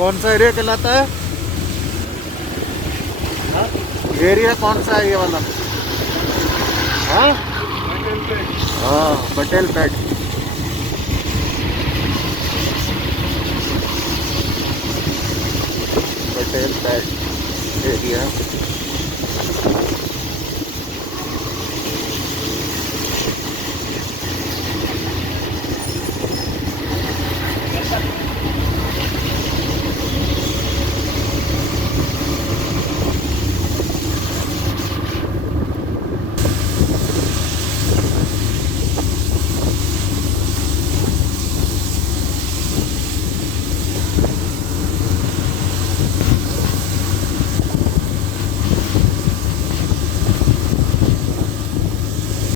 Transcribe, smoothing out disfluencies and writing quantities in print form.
कौन सा एरिया कहलाता है? एरिया कौन सा है ये वाला? हाँ हाँ, पटेल पेट। पटेल पेट एरिया।